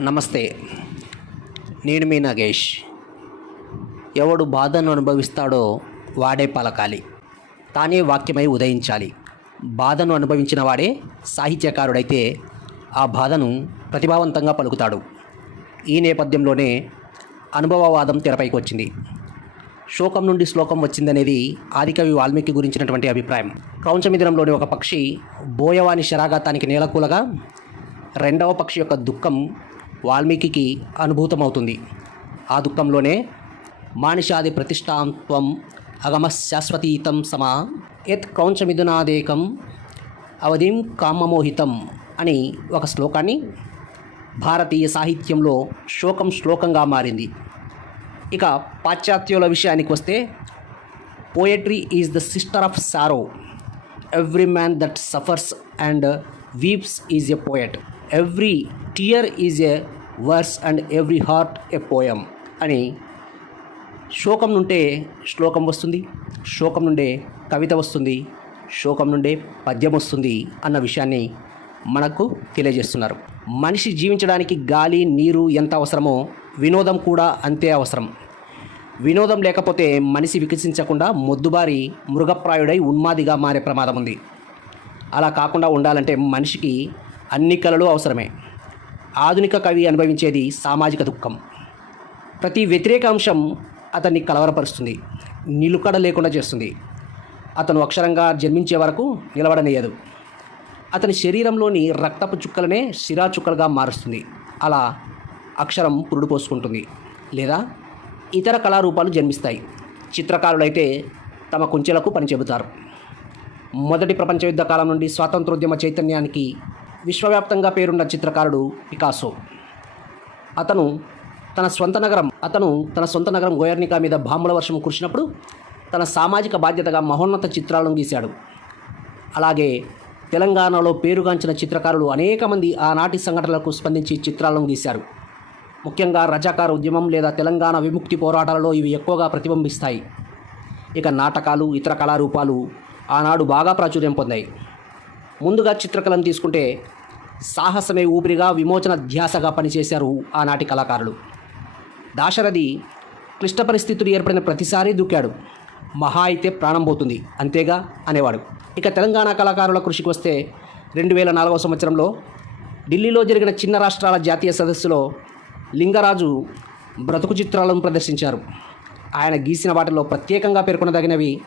నమస్తే నేను మీ నాగేష్. ఎవడు బాధను అనుభవిస్తాడో వాడే పలకాలి. తానే వాక్యమై ఉదయించాలి. బాధను అనుభవించిన వాడే సాహిత్యకారుడైతే ఆ బాధను ప్రతిభావంతంగా పలుకుతాడు. ఈ నేపథ్యంలోనే అనుభవవాదం తెరపైకి వచ్చింది శోకం నుండి శ్లోకం వచ్చిందనేది ఆదికవి వాల్మీకి గురించినటువంటి అభిప్రాయం. క్రౌంచమిదినంలోని ఒక పక్షి బోయవాని శరాఘాతానికి నేలకూలగా రెండవ పక్షి యొక్క దుఃఖం వాల్మీకి అనుభూతమవుతుంది. ఆ దుఃఖంలోనే మానిషాది ప్రతిష్టాంత్వం అగమ శాశ్వతీతం సమా యత్ కౌంచమిదునాదేకం అవధిం కామమోహితం అని ఒక శ్లోకాన్ని భారతీయ సాహిత్యంలో శోకం శ్లోకంగా మారింది. ఇక పాశ్చాత్యుల విషయానికి వస్తే poetry is the sister of sorrow every man that suffers and weeps is a poet every tear is a verse and every heart a poem అని శోకం నుండే శ్లోకం వస్తుంది శోకం నుండే కవిత వస్తుంది శోకం నుండే పద్యం వస్తుంది అన్న విషయాన్ని మనకు తెలియజేస్తున్నారు. మనిషి జీవించడానికి గాలి నీరు ఎంత అవసరమో వినోదం కూడా అంతే అవసరం. వినోదం లేకపోతే మనిషి వికసించకుండా మొద్దుబారి మృగప్రాయుడై ఉన్మాదిగా మారే ప్రమాదం ఉంది. అలా కాకుండా ఉండాలంటే మనిషికి అన్ని కళలు అవసరమే. ఆధునిక కవి అనుభవించేది సామాజిక దుఃఖం. ప్రతి వ్యతిరేక అంశం అతన్ని కలవరపరుస్తుంది నిలుకడ లేకుండా చేస్తుంది. అతను అక్షరంగా జన్మించే వరకు నిలబడనేయదు. అతని శరీరంలోని రక్తపు చుక్కలనే శిరా చుక్కలుగా మారుస్తుంది. అలా అక్షరం పురుడు పోసుకుంటుంది. లేదా ఇతర కళారూపాలు జన్మిస్తాయి. చిత్రకారులైతే తమ కుంచెలకు పని చెబుతారు. మొదటి ప్రపంచ యుద్ధ కాలం నుండి స్వాతంత్రోద్యమ చైతన్యానికి విశ్వవ్యాప్తంగా పేరున్న చిత్రకారుడు పికాసో. అతను తన సొంత నగరం అతను తన సొంత నగరం గోయర్నికా మీద బాంబుల వర్షం కురిసినప్పుడు తన సామాజిక బాధ్యతగా మహోన్నత చిత్రాలను గీశాడు. అలాగే తెలంగాణలో పేరుగాంచిన చిత్రకారులు అనేక మంది ఆనాటి సంఘటనలకు స్పందించి చిత్రాలను గీశారు. ముఖ్యంగా రజాకార ఉద్యమం లేదా తెలంగాణ విముక్తి పోరాటాలలో ఇవి ఎక్కువగా ప్రతిబింబిస్తాయి. ఇక నాటకాలు ఇతర కళారూపాలు ఆనాడు బాగా ప్రాచుర్యం పొందాయి. ముందుగా చిత్రకళను తీసుకుంటే సాహసమే ఊపిరిగా విమోచన ధ్యాసగా పనిచేశారు ఆనాటి కళాకారులు. దాశరథి క్లిష్ట పరిస్థితులు ఏర్పడిన ప్రతిసారి దూకాడు. మహా అయితే ప్రాణం పోతుంది. అంతేగా? అనేవాడు. ఇక తెలంగాణ కళాకారుల కృషికి వస్తే రెండు వేల నాలుగవ సంవత్సరంలో ఢిల్లీలో జరిగిన చిన్న రాష్ట్రాల జాతీయ సదస్సులో లింగరాజు బ్రతుకు చిత్రాలను ప్రదర్శించారు. ఆయన గీసిన వాటిలో ప్రత్యేకంగా పేర్కొనదగినవి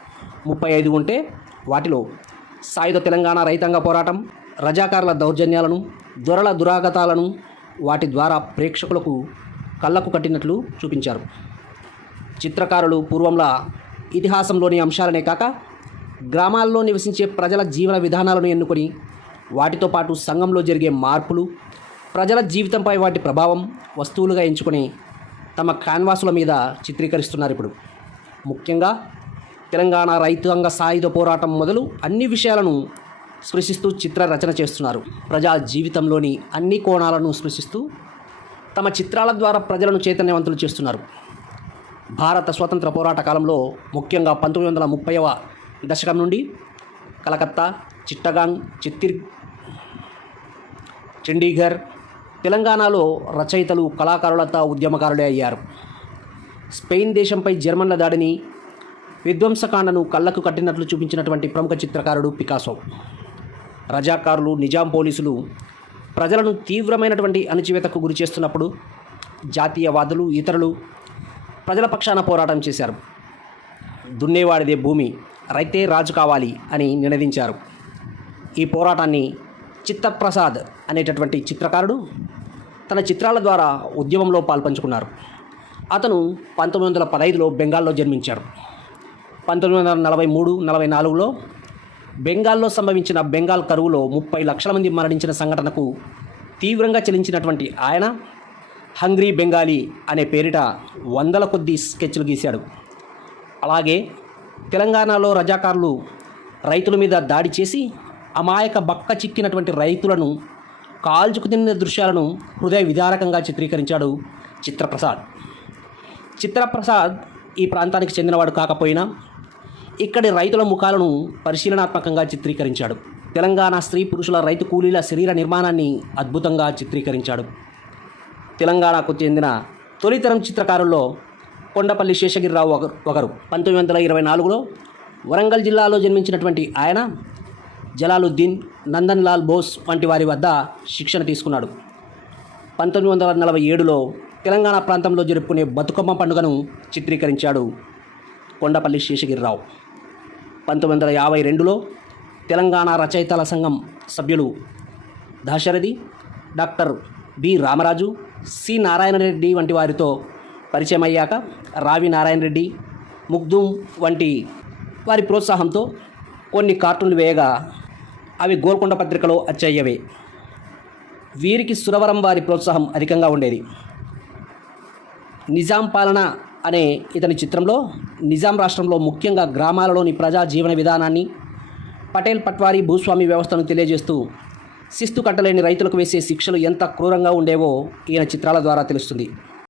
ముప్పై ఐదు ఉంటే వాటిలో సాయుధ తెలంగాణ రైతాంగ పోరాటం రజాకారుల దౌర్జన్యాలను దొరల దురాగతాలను వాటి ద్వారా ప్రేక్షకులకు కళ్ళకు కట్టినట్లు చూపించారు. చిత్రకారులు పూర్వంలా ఇతిహాసంలోని అంశాలనే కాక గ్రామాల్లో నివసించే ప్రజల జీవన విధానాలను ఎన్నుకొని వాటితో పాటు సంఘంలో జరిగే మార్పులు ప్రజల జీవితంపై వాటి ప్రభావం వస్తువులుగా ఎంచుకొని తమ క్యాన్వాసుల మీద చిత్రీకరిస్తున్నారు ఇప్పుడు. ముఖ్యంగా తెలంగాణ రైతాంగ సాయుధ పోరాటం మొదలు అన్ని విషయాలను స్పృశిస్తూ చిత్ర రచన చేస్తున్నారు. ప్రజా జీవితంలోని అన్ని కోణాలను స్పృశిస్తూ తమ చిత్రాల ద్వారా ప్రజలను చైతన్యవంతులు చేస్తున్నారు. భారత స్వతంత్ర పోరాట కాలంలో ముఖ్యంగా పంతొమ్మిది వందల ముప్పైవ దశకం నుండి కలకత్తా చిట్టగాంగ్ చిత్తిర్ చండీఘర్ తెలంగాణలో రచయితలు కళాకారులతో ఉద్యమకారులే అయ్యారు. స్పెయిన్ దేశంపై జర్మన్ల దాడిని విధ్వంసకాండను కళ్ళకు కట్టినట్లు చూపించినటువంటి ప్రముఖ చిత్రకారుడు పికాసో. రజాకారులు నిజాం పోలీసులు ప్రజలను తీవ్రమైనటువంటి అణచివేతకు గురి చేస్తున్నప్పుడు జాతీయవాదులు ఇతరులు ప్రజల పక్షాన పోరాటం చేశారు. దున్నేవాడిదే భూమి రైతే రాజు కావాలి అని నినదించారు. ఈ పోరాటాన్ని చిత్తప్రసాద్ అనేటటువంటి చిత్రకారుడు తన చిత్రాల ద్వారా ఉద్యమంలో పాల్పంచుకున్నారు. అతను పంతొమ్మిది వందల పదహైదులో బెంగాల్లో జన్మించారు పంతొమ్మిది వందల నలభై మూడు నలభై నాలుగులో బెంగాల్లో సంభవించిన బెంగాల్ కరువులో ముప్పై లక్షల మంది మరణించిన సంఘటనకు తీవ్రంగా చెలించినటువంటి ఆయన హంగ్రీ బెంగాలీ అనే పేరిట వందల కొద్ది స్కెచ్లు గీశాడు. అలాగే తెలంగాణలో రజాకారులు రైతుల మీద దాడి చేసి అమాయక బక్క చిక్కినటువంటి రైతులను కాల్చుకు తిన్న దృశ్యాలను హృదయ విదారకంగా చిత్రీకరించాడు చిత్రప్రసాద్. చిత్రప్రసాద్ ఈ ప్రాంతానికి చెందినవాడు కాకపోయినా ఇక్కడి రైతుల ముఖాలను పరిశీలనాత్మకంగా చిత్రీకరించాడు. తెలంగాణ స్త్రీ పురుషుల రైతు కూలీల శరీర నిర్మాణాన్ని అద్భుతంగా చిత్రీకరించాడు. తెలంగాణకు చెందిన తొలితరం చిత్రకారుల్లో కొండపల్లి శేషగిరిరావు ఒకరు ఒకరు. పంతొమ్మిది వందల ఇరవై నాలుగులో వరంగల్ జిల్లాలో జన్మించినటువంటి ఆయన జలాలుద్దీన్ నందన్ లాల్ బోస్ వంటి వారి వద్ద శిక్షణ తీసుకున్నాడు. పంతొమ్మిది వందల నలభై ఏడులో తెలంగాణ ప్రాంతంలో జరుపుకునే బతుకమ్మ పండుగను చిత్రీకరించాడు కొండపల్లి శేషగిరిరావు. పంతొమ్మిది వందల యాభై రెండులో తెలంగాణ రచయితల సంఘం సభ్యులు Dasarathi doctor B. Ramaraju C. Narayana Reddy వంటి వారితో పరిచయం అయ్యాక రావి నారాయణ రెడ్డి వంటి వారి ప్రోత్సాహంతో కొన్ని కార్టూన్లు వేయగా అవి గోల్కొండ పత్రికలో అచ్చయ్యవే. వీరికి సురవరం వారి ప్రోత్సాహం అధికంగా ఉండేది. నిజాం పాలన అనే ఇతని చిత్రంలో నిజాం రాష్ట్రంలో ముఖ్యంగా గ్రామాలలోని ప్రజా జీవన విధానాన్ని పటేల్ పట్వారీ భూస్వామి వ్యవస్థను తెలియజేస్తూ శిస్తు కట్టలేని రైతులకు వేసే శిక్షలు ఎంత క్రూరంగా ఉండేవో ఈయన చిత్రాల ద్వారా తెలుస్తుంది.